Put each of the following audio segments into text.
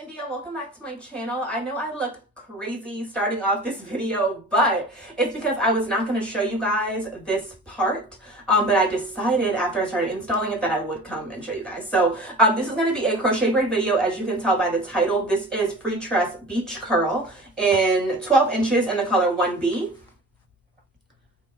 India. Welcome back to my channel. I know I look crazy starting off this video, but it's because I was not going to show you guys this part, but I decided after I started installing it that I would come and show you guys. So this is going to be a crochet braid video. As you can tell by the title, this is Freetress Beach Curl in 12 inches in the color 1B.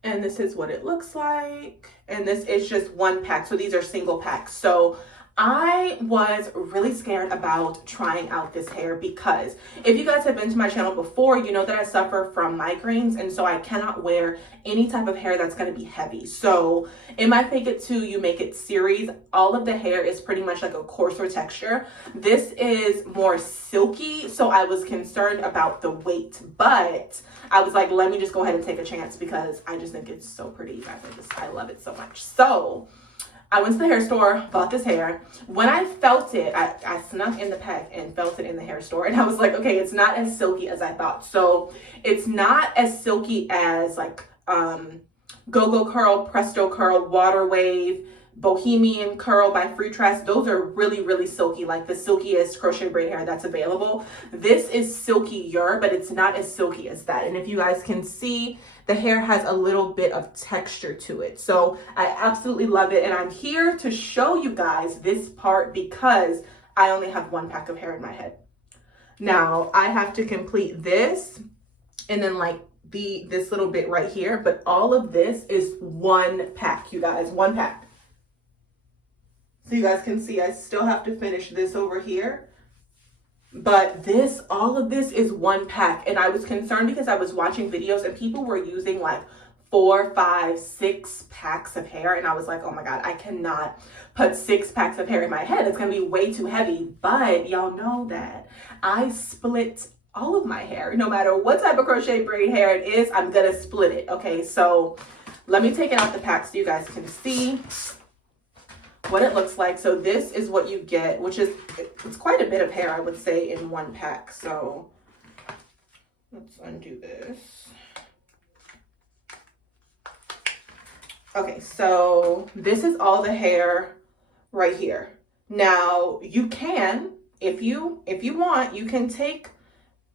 And this is what it looks like. And this is just one pack. So these are single packs. So I was really scared about trying out this hair because if you guys have been to my channel before, you know that I suffer from migraines, and so I cannot wear any type of hair that's going to be heavy. So in my Fake It Till You Make It series, all of the hair is pretty much like a coarser texture. This is more silky, so I was concerned about the weight, but I was like, let me just go ahead and take a chance because I just think it's so pretty, you guys. I love it so much. So I went to the hair store, bought this hair. When I felt it, I snuck in the pack and felt it in the hair store. And I was like, okay, it's not as silky as I thought. So it's not as silky as like Go-Go Curl, Presto Curl, Water Wave, Bohemian Curl by Freetress. Those are really, really silky, like the silkiest crochet braid hair that's available. This is silkier, but it's not as silky as that. And if you guys can see, the hair has a little bit of texture to it. So I absolutely love it. And I'm here to show you guys this part because I only have one pack of hair in my head. Now I have to complete this and then like this little bit right here, but all of this is one pack, you guys, one pack. So you guys can see I still have to finish this over here. But all of this is one pack. And I was concerned because I was watching videos and people were using like 4, 5, 6 packs of hair. And I was like, oh my God, I cannot put 6 packs of hair in my head. It's going to be way too heavy. But y'all know that I split all of my hair. No matter what type of crochet braid hair it is, I'm going to split it. Okay, so let me take it out the pack so you guys can see what it looks like. So this is what you get, which is, it's quite a bit of hair, I would say, in one pack. So let's undo this. Okay, so this is all the hair right here. Now you can, if you want, you can take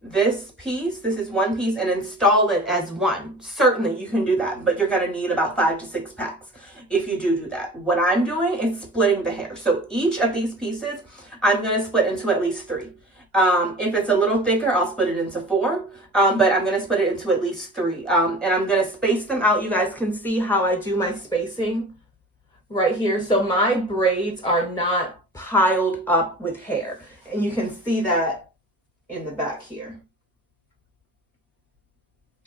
this piece, this is one piece, and install it as one. Certainly you can do that, but you're gonna need about 5 to 6 packs if you do that. What I'm doing is splitting the hair. So each of these pieces, I'm going to split into at least 3. If it's a little thicker, I'll split it into 4, but I'm going to split it into at least 3. And I'm going to space them out. You guys can see how I do my spacing right here. So my braids are not piled up with hair. And you can see that in the back here,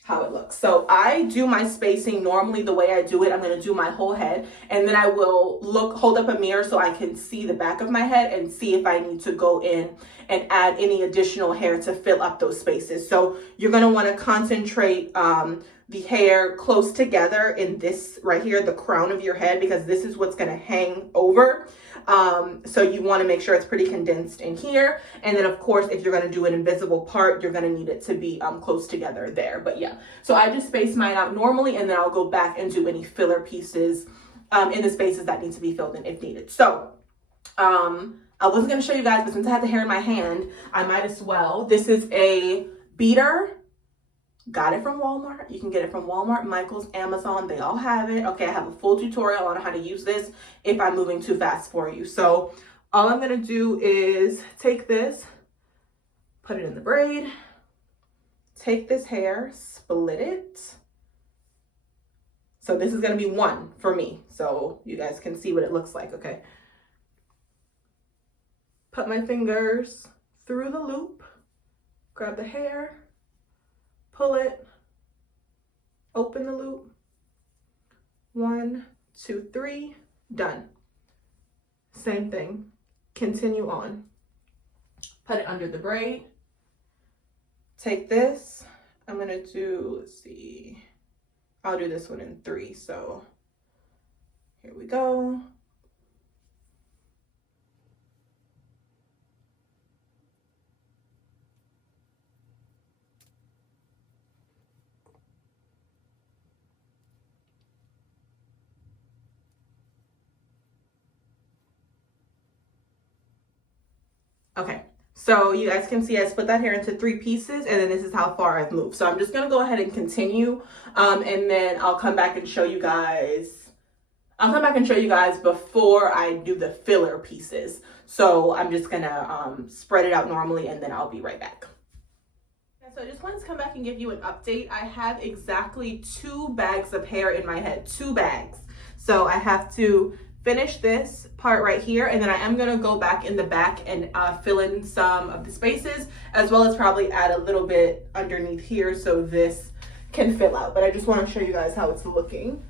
how it looks. So I do my spacing normally the way I do it. I'm going to do my whole head, and then I will hold up a mirror so I can see the back of my head and see if I need to go in and add any additional hair to fill up those spaces. So you're going to want to concentrate the hair close together in this right here, the crown of your head, because this is what's going to hang over. So you want to make sure it's pretty condensed in here. And then of course, if you're going to do an invisible part, you're going to need it to be close together there. But yeah, so I just space mine out normally, and then I'll go back and do any filler pieces in the spaces that need to be filled in if needed. So I wasn't going to show you guys, but since I have the hair in my hand, I might as well. This is a beater. Got it from Walmart. You can get it from Walmart, Michael's, Amazon. They all have it. Okay, I have a full tutorial on how to use this if I'm moving too fast for you. So all I'm going to do is take this, put it in the braid, take this hair, split it. So this is going to be 1 for me. So you guys can see what it looks like. Okay. Put my fingers through the loop, grab the hair, pull it, open the loop, 1, 2, 3, done. Same thing, continue on. Put it under the braid, take this, I'm gonna do, let's see, I'll do this one in 3, so here we go. Okay, So you guys can see I split that hair into 3 pieces, and then this is how far I've moved. So I'm just gonna go ahead and continue, and then I'll come back and show you guys. I'll come back and show you guys before I do the filler pieces. So I'm just gonna spread it out normally, and then I'll be right back. So I just wanted to come back and give you an update. I have exactly 2 bags of hair in my head, 2 bags. So I have to finish this part right here, and then I am gonna go back in the back and fill in some of the spaces, as well as probably add a little bit underneath here so this can fill out. But I just wanna show you guys how it's looking.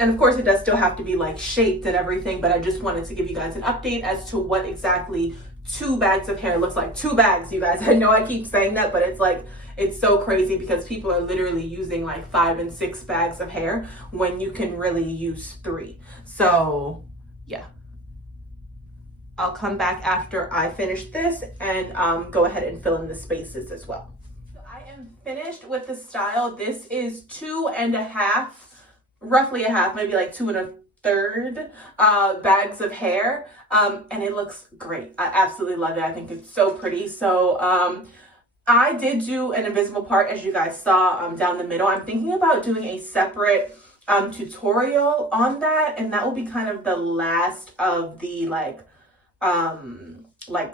And of course it does still have to be like shaped and everything, but I just wanted to give you guys an update as to what exactly 2 bags of hair looks like. 2 bags, you guys. I know I keep saying that, but it's like, it's so crazy because people are literally using like 5 and 6 bags of hair when you can really use 3. So yeah, I'll come back after I finish this and go ahead and fill in the spaces as well. So I am finished with the style. This is 2.5, roughly a half, maybe like 2 1/3 bags of hair, and it looks great. I absolutely love it. I think it's so pretty. So I did do an invisible part, as you guys saw, down the middle. I'm thinking about doing a separate tutorial on that, and that will be kind of the last of the like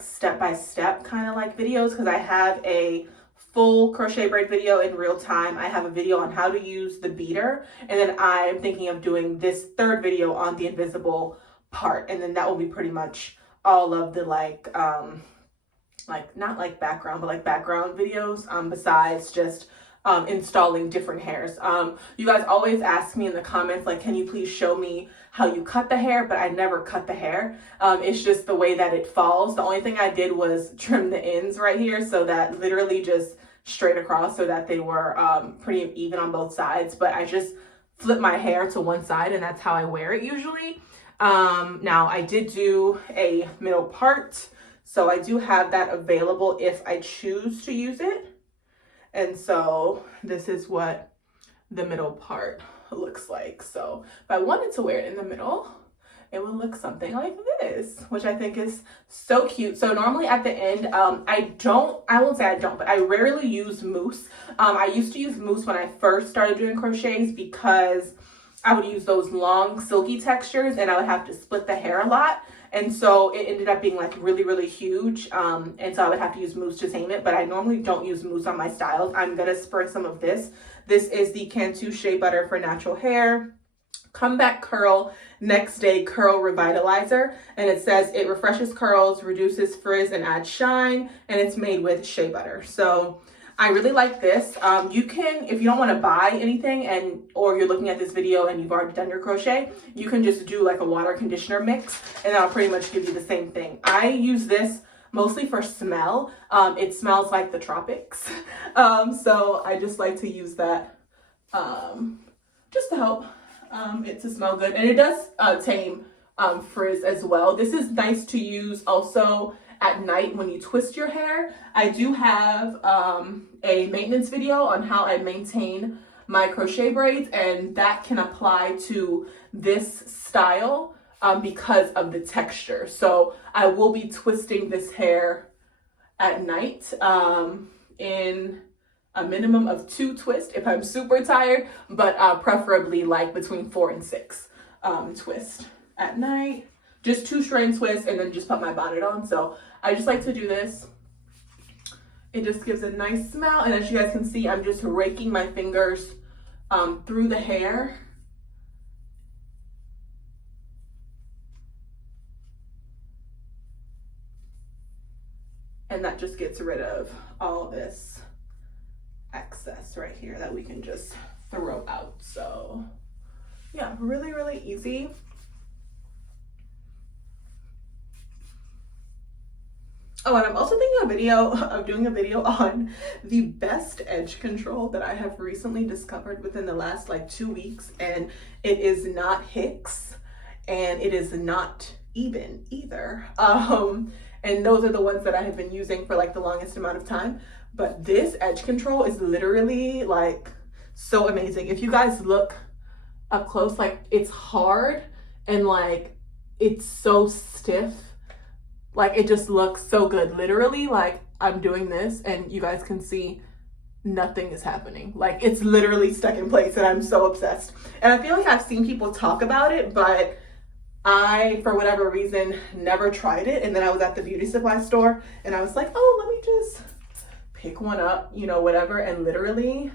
step-by-step kind of like videos, because I have a full crochet braid video in real time. I have a video on how to use the beater, and then I'm thinking of doing this 3rd video on the invisible part, and then that will be pretty much all of the like not like background, but like background videos besides just installing different hairs. You guys always ask me in the comments, like, can you please show me how you cut the hair? But I never cut the hair. It's just the way that it falls. The only thing I did was trim the ends right here, so that literally just straight across, so that they were pretty even on both sides. But I just flip my hair to one side, and that's how I wear it usually. Now I did do a middle part, so I do have that available if I choose to use it. And so this is what the middle part looks like. So if I wanted to wear it in the middle, it would look something like this, which I think is so cute. So normally at the end, I won't say I don't, but I rarely use mousse. I used to use mousse when I first started doing crochets because I would use those long silky textures and I would have to split the hair a lot. And so it ended up being like really, really huge. And so I would have to use mousse to tame it, but I normally don't use mousse on my styles. I'm gonna spray some of this. This is the Cantu Shea Butter for natural hair. Comeback Curl Next Day Curl Revitalizer. And it says it refreshes curls, reduces frizz, and adds shine. And it's made with shea butter. So I really like this. You can, if you don't want to buy anything or you're looking at this video and you've already done your crochet, you can just do like a water conditioner mix and that'll pretty much give you the same thing. I use this mostly for smell. It smells like the tropics. So I just like to use that just to help it to smell good. And it does tame frizz as well. This is nice to use also at night when you twist your hair. I do have a maintenance video on how I maintain my crochet braids, and that can apply to this style because of the texture. So I will be twisting this hair at night in a minimum of 2 twists if I'm super tired, but preferably like between 4 and 6 twists at night. Just 2 strand twists and then just put my bonnet on. So I just like to do this. It just gives a nice smell. And as you guys can see, I'm just raking my fingers through the hair. And that just gets rid of all this excess right here that we can just throw out. So yeah, really, really easy. Oh, and I'm also thinking of doing a video on the best edge control that I have recently discovered within the last like 2 weeks. And it is not Hicks and it is not Eben either. And those are the ones that I have been using for like the longest amount of time. But this edge control is literally like so amazing. If you guys look up close, like it's hard and like it's so stiff. Like it just looks so good. Literally, like I'm doing this and you guys can see nothing is happening. Like it's literally stuck in place, and I'm so obsessed. And I feel like I've seen people talk about it, but I, for whatever reason, never tried it. And then I was at the beauty supply store and I was like, oh, let me just pick one up, you know, whatever. And literally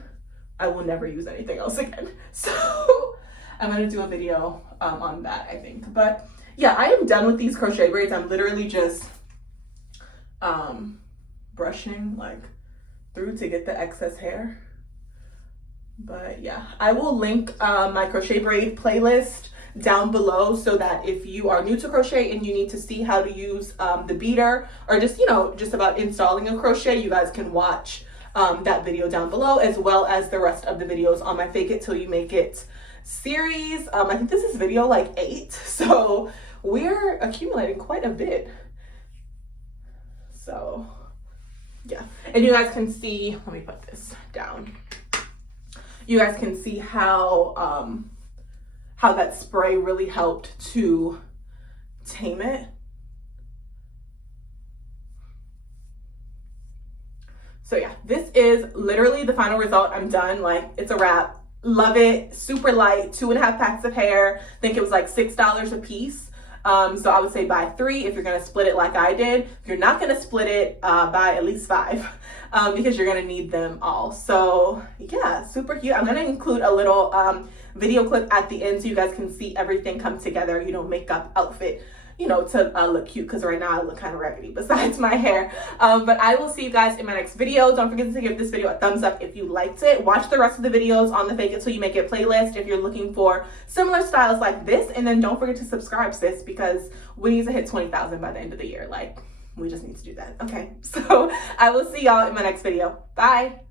I will never use anything else again. So I'm gonna do a video on that, I think. But yeah, I am done with these crochet braids. I'm literally just brushing like through to get the excess hair. But yeah, I will link my crochet braid playlist down below, so that if you are new to crochet and you need to see how to use the beader, or just, you know, just about installing a crochet, you guys can watch that video down below, as well as the rest of the videos on my Fake It Till You Make It series. I think this is video like 8, so we're accumulating quite a bit. So yeah, and you guys can see, let me put this down. You guys can see how that spray really helped to tame it. So yeah, this is literally the final result. I'm done. Like, it's a wrap. Love it. Super light, 2.5 packs of hair. I think it was like $6 a piece. So I would say buy 3 if you're gonna split it like I did. If you're not gonna split it, buy at least 5 because you're gonna need them all. So yeah, super cute. I'm gonna include a little video clip at the end so you guys can see everything come together, you know, makeup, outfit, you know, to look cute, because right now I look kind of raggedy besides my hair. But I will see you guys in my next video. Don't forget to give this video a thumbs up if you liked it. Watch the rest of the videos on the Fake It Till You Make It playlist if you're looking for similar styles like this. And then don't forget to subscribe, sis, because we need to hit 20,000 by the end of the year. Like, we just need to do that. Okay, so I will see y'all in my next video. Bye.